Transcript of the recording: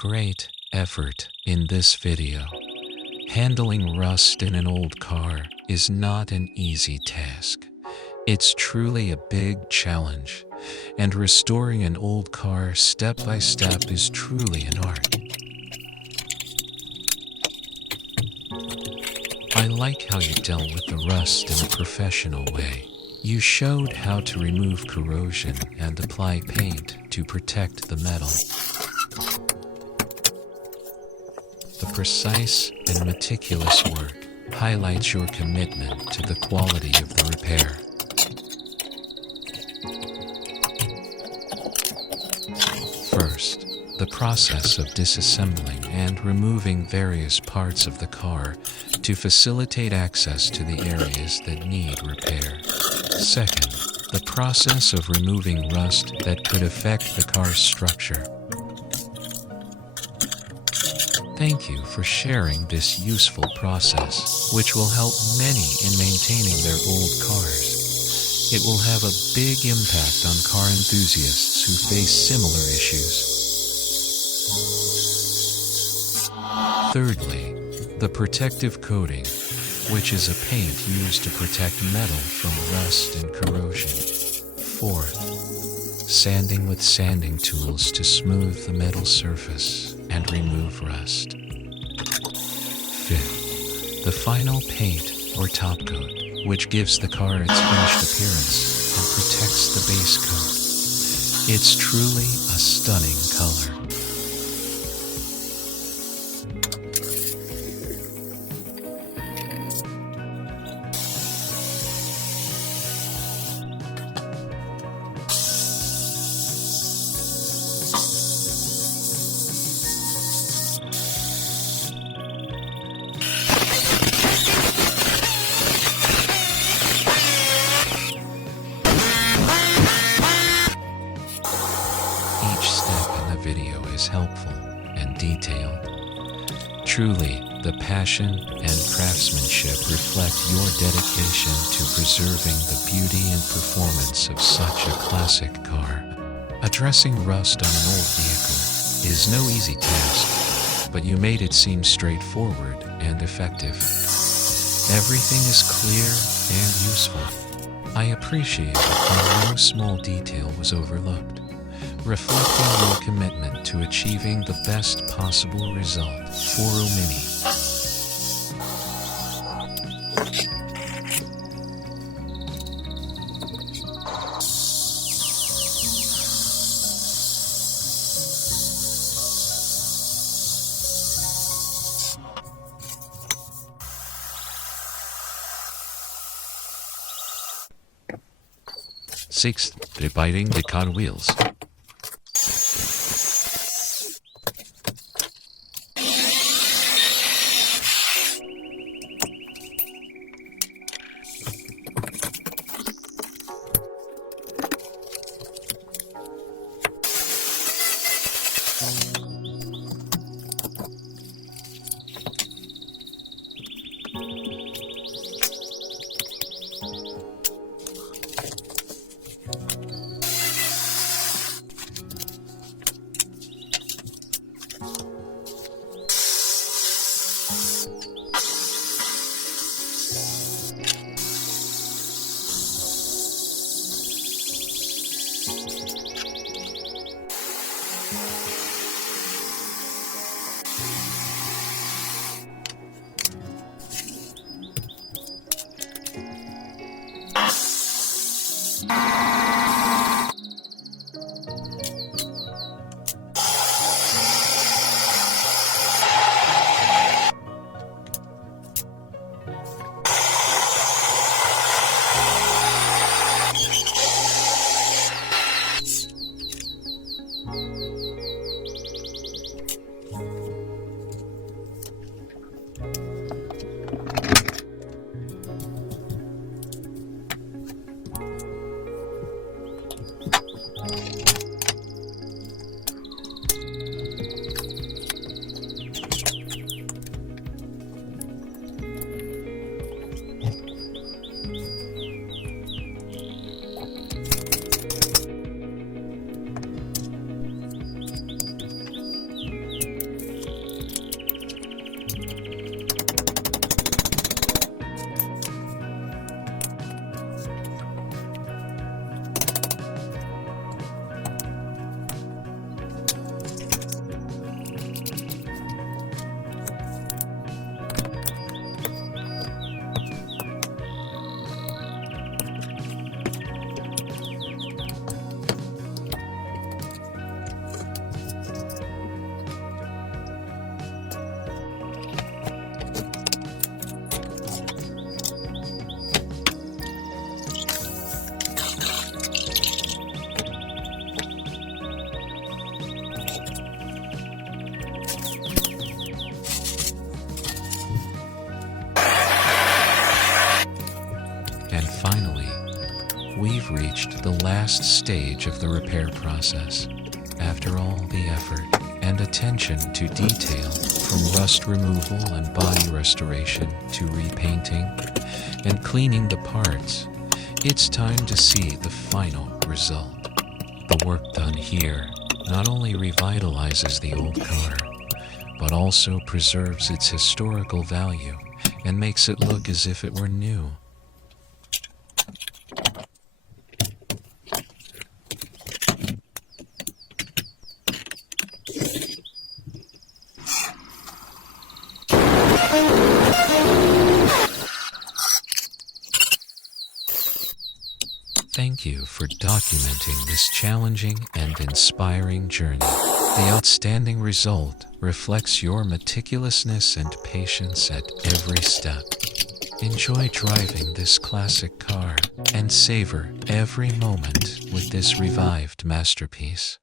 Great effort in this video. Handling rust in an old car is not an easy task. It's truly a big challenge, and restoring an old car step by step is truly an art. I like how you dealt with the rust in a professional way. You showed how to remove corrosion and apply paint to protect the metal. The precise and meticulous work highlights your commitment to the quality of the repair. First, the process of disassembling and removing various parts of the car to facilitate access to the areas that need repair. Second, the process of removing rust that could affect the car's structure. Thank you for sharing this useful process, which will help many in maintaining their old cars. It will have a big impact on car enthusiasts who face similar issues. Thirdly, the protective coating, which is a paint used to protect metal from rust and corrosion. Fourth, sanding with sanding tools to smooth the metal surface and remove rust. Fifth, the final paint or top coat, which gives the car its finished appearance and protects the base coat. It's truly a stunning color. Video is helpful and detailed. Truly, the passion and craftsmanship reflect your dedication to preserving the beauty and performance of such a classic car. Addressing rust on an old vehicle is no easy task, but you made it seem straightforward and effective. Everything is clear and useful. I appreciate how no small detail was overlooked, reflecting your commitment to achieving the best possible result for Omini. Sixth, repairing the car wheels. you've reached the last stage of the repair process. After all the effort and attention to detail, from rust removal and body restoration to repainting and cleaning the parts, it's time to see the final result. The work done here not only revitalizes the old car, but also preserves its historical value and makes it look as if it were new. Thank you for documenting this challenging and inspiring journey. The outstanding result reflects your meticulousness and patience at every step. Enjoy driving this classic car and savor every moment with this revived masterpiece.